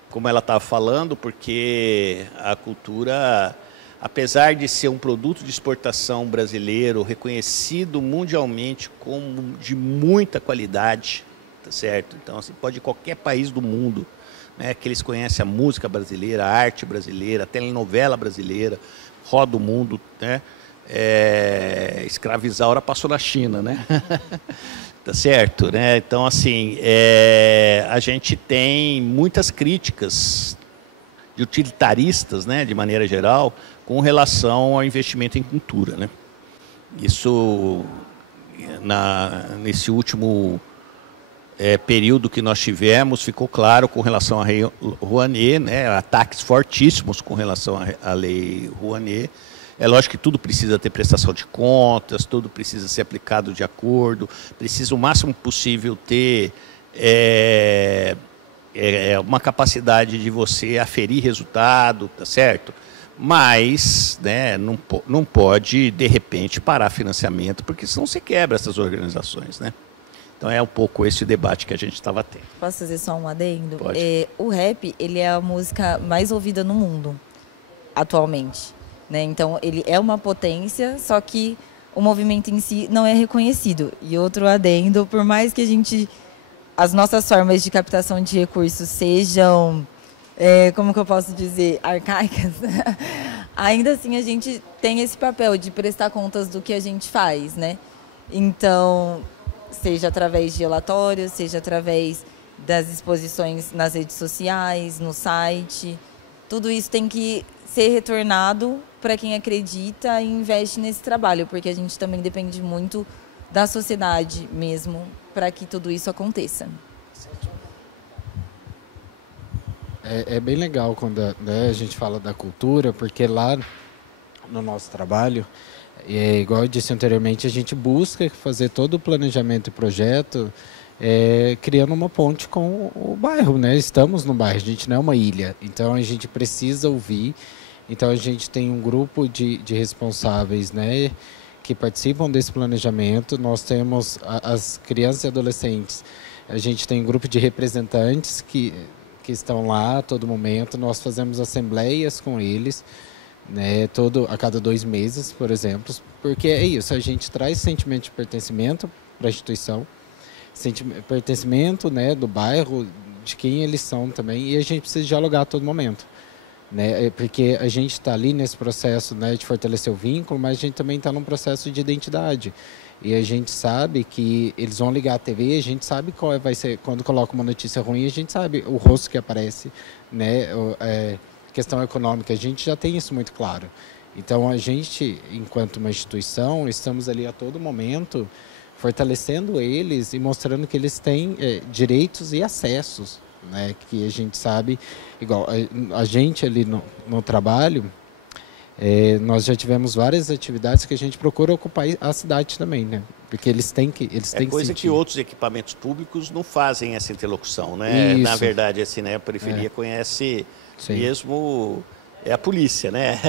como ela estava falndo, porque a cultura, apesar de ser um produto de exportação brasileiro, reconhecido mundialmente como de muita qualidade, tá certo? Então, assim, pode ir qualquer país do mundo, né, que eles conhecem a música brasileira, a arte brasileira, a telenovela brasileira, roda o mundo, né? Escravizaura passou na China, né? Tá certo, né? Então, assim, a gente tem muias críticas de utilitaristas, né, de maneira geral, com relação ao investimento em cultura, né? Isso, nesse último período que nós tivemos, ficou claro com relação à Lei Rouanet, né, ataques fortíssimos com relação à Lei Rouanet. É lógico que tudo precisa ter prestação de contas, tudo precisa ser aplicado de acordo, precisa o máximo possível ter uma capacidade de você aferir resultado, tá certo? Mas, né, não pode, de repente, parar financiamento, porque senão se quebra essas organizações, né? Então é um pouco esse debate que a gente estava tendo. Posso fazer só um adendo? Pode. O rap, ele é a música mais ouvida no mundo, atualmente, né? Então, ele é uma potência, só que o movimento em si não é reconhecido. E outro adendo, por mais que as nossas formas de captação de recursos sejam, como que eu posso dizer, arcaicas, ainda assim a gente tem esse papel de prestar contas do que a gente faz, né? Então, seja através de relatórios, seja através das exposições nas redes sociais, no site, tudo isso tem que ser retornado para quem acredita e investe nesse trabalho, porque a gente também depende muito da sociedade mesmo para que tudo isso aconteça. É bem legal quando, né, a gente fala da cultura, porque lá no nosso trabalho, igual eu disse anteriormente, a gente busca fazer todo o planejamento e projeto criando uma ponte com o bairro, né? Estamos no bairro, a gente não é uma ilha, então a gente precisa ouvir. Então a gente tem um grupo de responsáveis, né, que participam desse planejamento. Nós temos as crianças e adolescentes, a gente tem um grupo de representantes que estão lá a todo momento. Nós fazemos assembleias com eles, né, a cada 2 meses, por exemplo, porque é isso, a gente traz sentimento de pertencimento para a instituição, pertencimento, né, do bairro, de quem eles são também, e a gente precisa dialogar a todo momento, né, porque a gente está ali nesse processo, né, de fortalecer o vínculo, mas a gente também está num processo de identidade, e a gente sabe que eles vão ligar a TV, a gente sabe qual vai ser, quando coloca uma notícia ruim, a gente sabe o rosto que aparece, né, questão econômica, a gente já tem isso muito claro. Então, a gente, enquanto uma instituição, estamos ali a todo momento fortalecendo eles e mostrando que eles têm direitos e acessos, né? Que a gente sabe, igual a gente ali no trabalho, nós já tivemos várias atividades que a gente procura ocupar a cidade também, né? Porque eles têm que coisa sentir. Que outros equipamentos públicos não fazem essa interlocução, né? Isso. Na verdade, assim, né, a periferia conhece Sim. mesmo a polícia, né?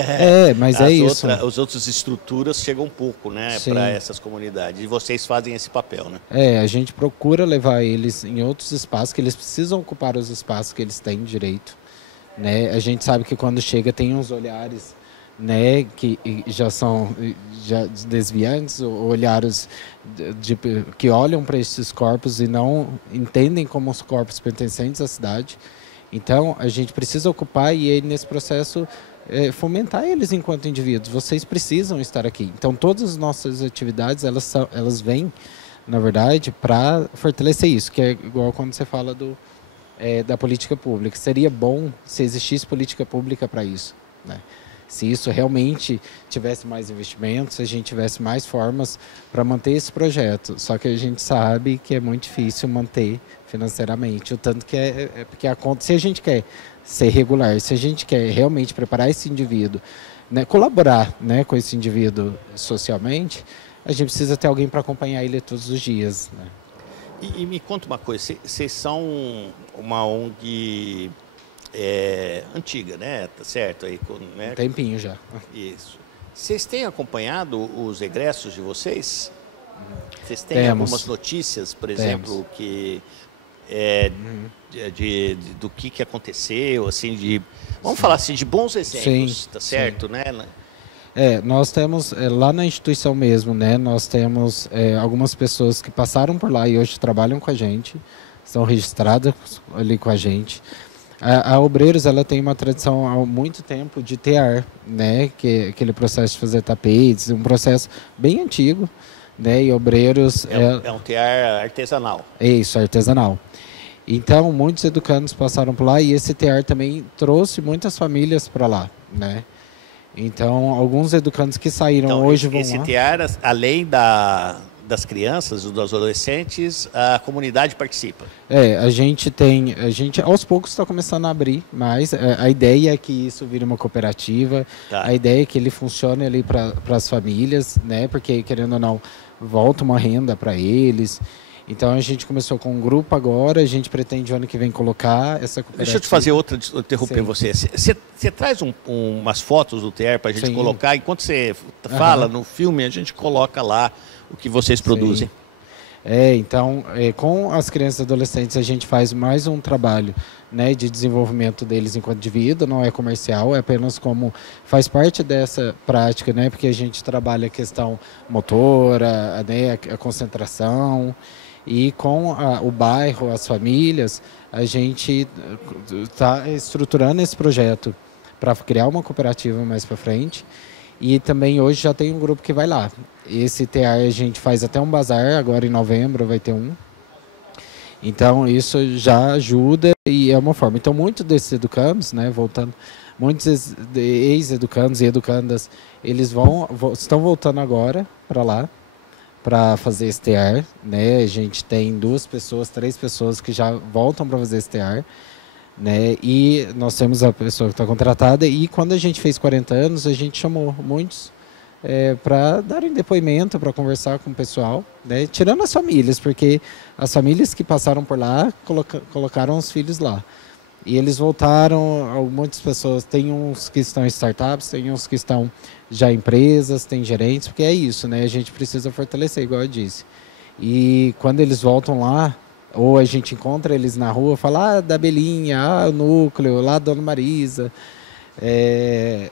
Mas isso. As outras estruturas chegam um pouco, né, para essas comunidades. E vocês fazem esse papel, né? A gente procura levar eles em outros espaços, que eles precisam ocupar os espaços que eles têm direito, né? A gente sabe que quando chega tem uns olhares, né, que já são desviantes, olhares que olham para esses corpos e não entendem como os corpos pertencentes à cidade. Então, a gente precisa ocupar e aí, nesse processo, fomentar eles enquanto indivíduos. Vocês precisam estar aqui. Então, todas as nossas atividades, elas vêm, na verdade, para fortalecer isso, que é igual quando você fala da política pública. Seria bom se existisse política pública para isso, né? Se isso realmente tivesse mais investimentos, se a gente tivesse mais formas para manter esse projeto. Só que a gente sabe que é muito difícil manter financeiramente, o tanto que porque a conta, se a gente quer ser regular, se a gente quer realmente preparar esse indivíduo, né, colaborar, né, com esse indivíduo socialmente, a gente precisa ter alguém para acompanhar ele todos os dias, né? E me conta uma coisa, vocês são uma ONG antiga, né? Tá certo? Aí, né? Um tempinho já. Isso. Vocês têm acompanhado os egressos de vocês? Vocês têm Temos. algumas notícias, por Temos. exemplo, que do que aconteceu, assim, vamos falar assim, de bons exemplos, Sim, tá certo, sim. né? Nós temos, lá na instituição mesmo, né, nós temos algumas pessoas que passaram por lá e hoje trabalham com a gente, estão registradas ali com a gente. A Obreiros, ela tem uma tradição há muito tempo de tear, né, que é aquele processo de fazer tapetes, um processo bem antigo, né, e Obreiros... É um tear artesanal. É isso, artesanal. Então, muitos educandos passaram por lá e esse tear também trouxe muitas famílias para lá, né. Então, alguns educandos que saíram hoje vão esse lá. tear, além das crianças, dos adolescentes, a comunidade participa. A gente aos poucos está começando a abrir, mas a ideia é que isso vire uma cooperativa, Tá. A ideia é que ele funcione ali para as famílias, né? Porque, querendo ou não, volta uma renda para eles. Então, a gente começou com um grupo agora, a gente pretende ano que vem colocar essa cooperativa. Deixa eu te fazer outra, interromper Sim. você. Você traz umas fotos do TR para a gente Sim. colocar, enquanto você fala no filme, a gente coloca lá o que vocês produzem. Então, com as crianças e adolescentes, a gente faz mais um trabalho, né, de desenvolvimento deles enquanto indivíduo, não é comercial, é apenas como faz parte dessa prática, né, porque a gente trabalha a questão motora, né, a concentração. E com o bairro, as famílias, a gente está estruturando esse projeto para criar uma cooperativa mais para frente. E também hoje já tem um grupo que vai lá. Esse TR a gente faz até um bazar, agora em novembro vai ter um. Então isso já ajuda e é uma forma. Então muitos desses educandos, né, voltando, muitos ex-educandos e educandas, eles estão voltando agora para lá, para fazer esse TR, né? A gente tem 3 pessoas que já voltam para fazer esse TR, né? E nós temos a pessoa que está contratada e quando a gente fez 40 anos, a gente chamou muitos para darem depoimento, para conversar com o pessoal, né? Tirando as famílias, porque as famílias que passaram por lá colocaram os filhos lá. E eles voltaram, muitas pessoas, tem uns que estão em startups, tem uns que estão já em empresas, tem gerentes, porque é isso, né? A gente precisa fortalecer, igual eu disse. E quando eles voltam lá, ou a gente encontra eles na rua, fala da Belinha, o núcleo, lá da Dona Marisa. É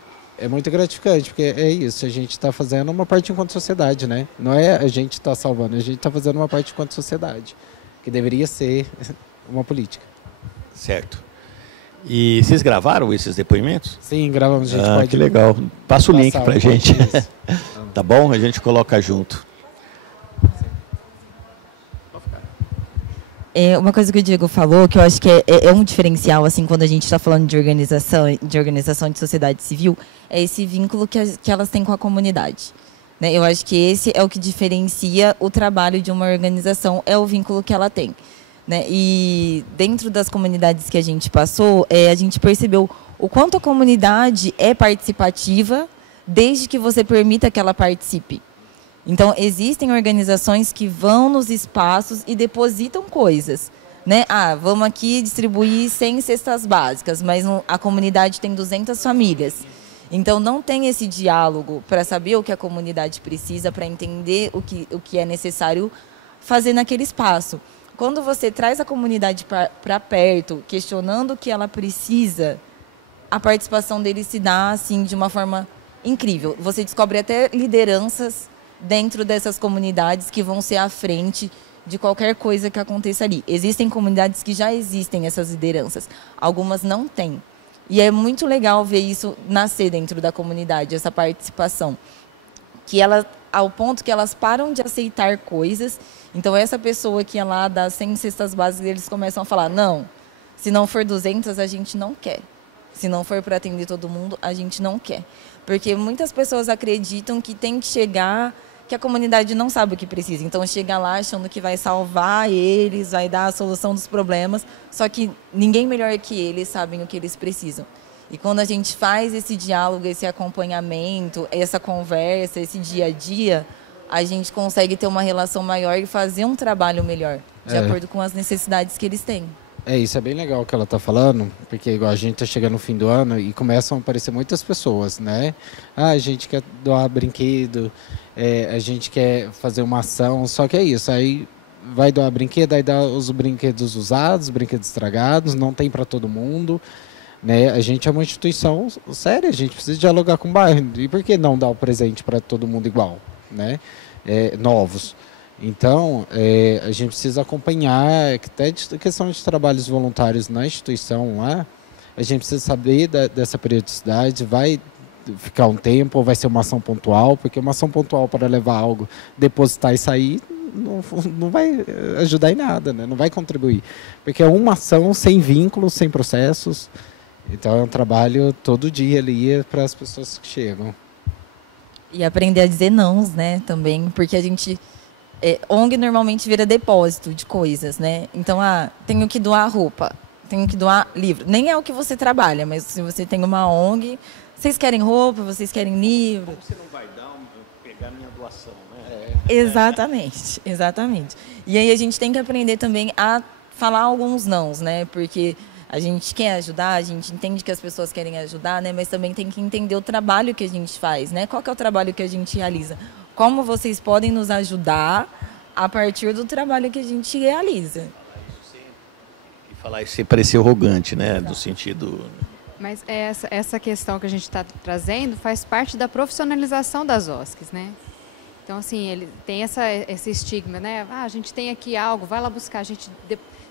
muito gratificante, porque é isso, a gente está fazendo uma parte enquanto sociedade, né? Não é a gente está salvando, a gente está fazendo uma parte enquanto sociedade, que deveria ser uma política. Certo. E vocês gravaram esses depoimentos? Sim, gravamos, a gente pode... Que legal. Passa o link pra gente. Isso. Tá bom? A gente coloca junto. Uma coisa que o Diego falou, que eu acho que é um diferencial, assim, quando a gente está falando de organização de sociedade civil, é esse vínculo que elas têm com a comunidade. Né? Eu acho que esse é o que diferencia o trabalho de uma organização, é o vínculo que ela tem. Né? E dentro das comunidades que a gente passou, a gente percebeu o quanto a comunidade é participativa desde que você permita que ela participe. Então, existem organizações que vão nos espaços e depositam coisas. Né? Vamos aqui distribuir 100 cestas básicas, mas a comunidade tem 200 famílias. Então, não tem esse diálogo para saber o que a comunidade precisa, para entender o que é necessário fazer naquele espaço. Quando você traz a comunidade para perto, questionando o que ela precisa, a participação deles se dá assim, de uma forma incrível. Você descobre até lideranças dentro dessas comunidades que vão ser à frente de qualquer coisa que aconteça ali. Existem comunidades que já existem essas lideranças, algumas não têm. E é muito legal ver isso nascer dentro da comunidade, essa participação. Ao ponto que elas param de aceitar coisas. Então, essa pessoa que ia lá dar 100 cestas básicas, eles começam a falar, não, se não for 200, a gente não quer. Se não for para atender todo mundo, a gente não quer. Porque muitas pessoas acreditam que tem que chegar, que a comunidade não sabe o que precisa. Então, chega lá achando que vai salvar eles, vai dar a solução dos problemas, só que ninguém melhor que eles sabem o que eles precisam. E quando a gente faz esse diálogo, esse acompanhamento, essa conversa, esse dia a dia, a gente consegue ter uma relação maior e fazer um trabalho melhor, de acordo com as necessidades que eles têm. Isso é bem legal o que ela está falando, porque igual a gente está chegando no fim do ano e começam a aparecer muitas pessoas, né? A gente quer doar brinquedo, a gente quer fazer uma ação, só que é isso, aí vai doar brinquedo, aí dá os brinquedos usados, brinquedos estragados, não tem para todo mundo, né? A gente é uma instituição séria, a gente precisa dialogar com o bairro, e por que não dar o presente para todo mundo igual, né? Novos. Então, a gente precisa acompanhar, até questão de trabalhos voluntários na instituição lá, a gente precisa saber dessa periodicidade, vai ficar um tempo ou vai ser uma ação pontual, porque uma ação pontual para levar algo, depositar e sair, não vai ajudar em nada, né? Não vai contribuir. Porque é uma ação sem vínculos, sem processos, então é um trabalho todo dia ali para as pessoas que chegam. E aprender a dizer não, né, também, porque a gente... ONG normalmente vira depósito de coisas, né? Então, tenho que doar roupa, tenho que doar livro. Nem é o que você trabalha, mas se você tem uma ONG, vocês querem roupa, vocês querem livro. Como você não vai pegar minha doação, né? Exatamente, exatamente. E aí a gente tem que aprender também a falar alguns nãos, né? Porque a gente quer ajudar, a gente entende que as pessoas querem ajudar, né? Mas também tem que entender o trabalho que a gente faz, né? Qual que é o trabalho que a gente realiza? Como vocês podem nos ajudar a partir do trabalho que a gente realiza. E falar isso sem parecer arrogante, né? Do sentido... Mas essa questão que a gente está trazendo faz parte da profissionalização das OSCs, né? Então, assim, ele tem esse estigma, né? A gente tem aqui algo, vai lá buscar, a gente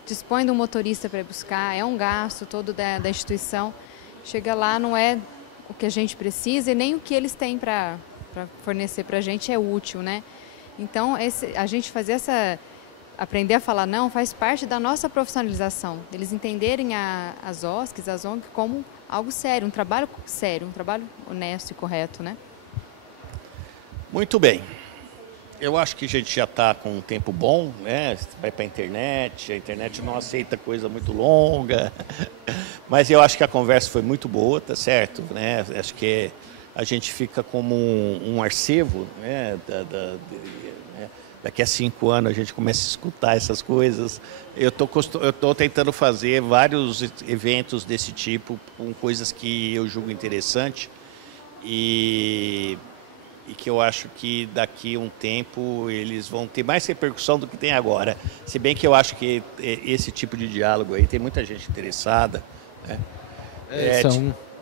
dispõe de um motorista para ir buscar, é um gasto todo da instituição. Chega lá, não é o que a gente precisa e nem o que eles têm para fornecer para a gente é útil, né? Então, a gente fazer aprender a falar não faz parte da nossa profissionalização. Eles entenderem as OSCs, as ONG como algo sério, um trabalho sério, um trabalho honesto e correto, né? Muito bem. Eu acho que a gente já está com um tempo bom, né? Vai para a internet não aceita coisa muito longa, mas eu acho que a conversa foi muito boa, tá certo? Né? Acho que a gente fica como um arquivo, né? Daqui a 5 anos a gente começa a escutar essas coisas. Eu estou tentando fazer vários eventos desse tipo, com coisas que eu julgo interessante e que eu acho que daqui a um tempo eles vão ter mais repercussão do que tem agora. Se bem que eu acho que esse tipo de diálogo aí tem muita gente interessada, né?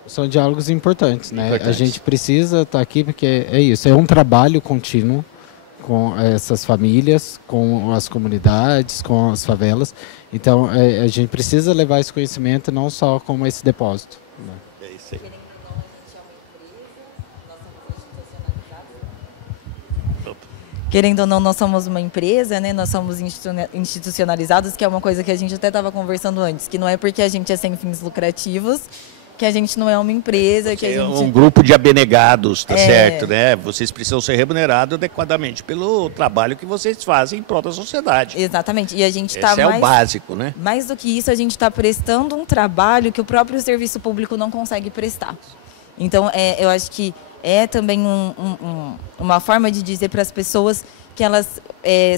São diálogos importantes, né? A gente precisa estar aqui porque é isso, é um trabalho contínuo com essas famílias, com as comunidades, com as favelas. Então, a gente precisa levar esse conhecimento não só como esse depósito, né? É isso aí. Querendo ou não, nós somos uma empresa, né? Nós somos institucionalizados, que é uma coisa que a gente até estava conversando antes, que não é porque a gente é sem fins lucrativos que a gente não é uma empresa, que a gente... É um grupo de abnegados, tá certo, né? Vocês precisam ser remunerados adequadamente pelo trabalho que vocês fazem em prol da sociedade. Exatamente. E a gente está Esse é o básico, né? Mais do que isso, a gente está prestando um trabalho que o próprio serviço público não consegue prestar. Então, eu acho que é também uma forma de dizer para as pessoas que elas,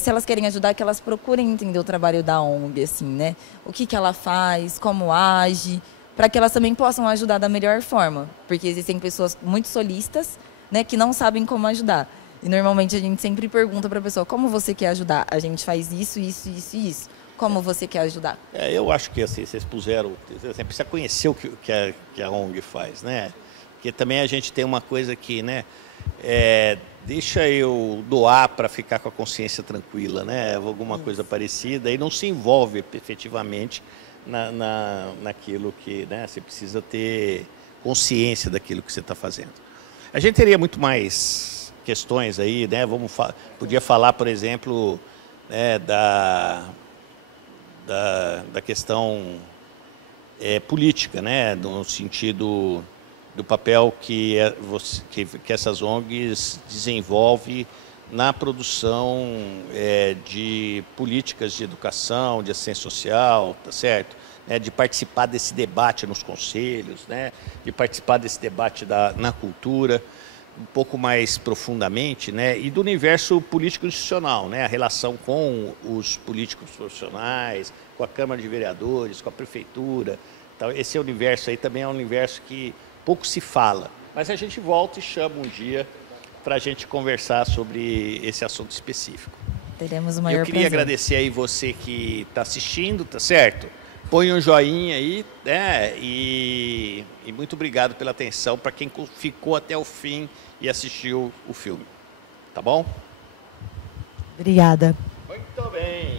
se elas querem ajudar, que elas procurem entender o trabalho da ONG, assim, né? O que ela faz, como age, para que elas também possam ajudar da melhor forma. Porque existem pessoas muito solistas, né, que não sabem como ajudar. E normalmente a gente sempre pergunta para a pessoa, como você quer ajudar? A gente faz isso, isso, isso e isso. Como você quer ajudar? Eu acho que assim, vocês puseram, você precisa conhecer o que a ONG faz, né? Porque também a gente tem uma coisa que, né, deixa eu doar para ficar com a consciência tranquila, né? Alguma coisa parecida, e não se envolve efetivamente naquilo que, né, você precisa ter consciência daquilo que você está fazendo. A gente teria muito mais questões aí, né? Podia falar, por exemplo, né, da questão política, né? No sentido do papel que essas ONGs desenvolvem na produção de políticas de educação, de assistência social, tá certo? De participar desse debate nos conselhos, né? De participar desse debate na cultura, um pouco mais profundamente, né? E do universo político institucional, né? A relação com os políticos profissionais, com a Câmara de Vereadores, com a Prefeitura. Então, esse universo aí também é um universo que pouco se fala. Mas a gente volta e chama um dia para a gente conversar sobre esse assunto específico. Teremos o maior Eu queria prazer. agradecer aí você que está assistindo, tá certo? Põe um joinha aí, né? E muito obrigado pela atenção para quem ficou até o fim e assistiu o filme. Tá bom? Obrigada. Muito bem.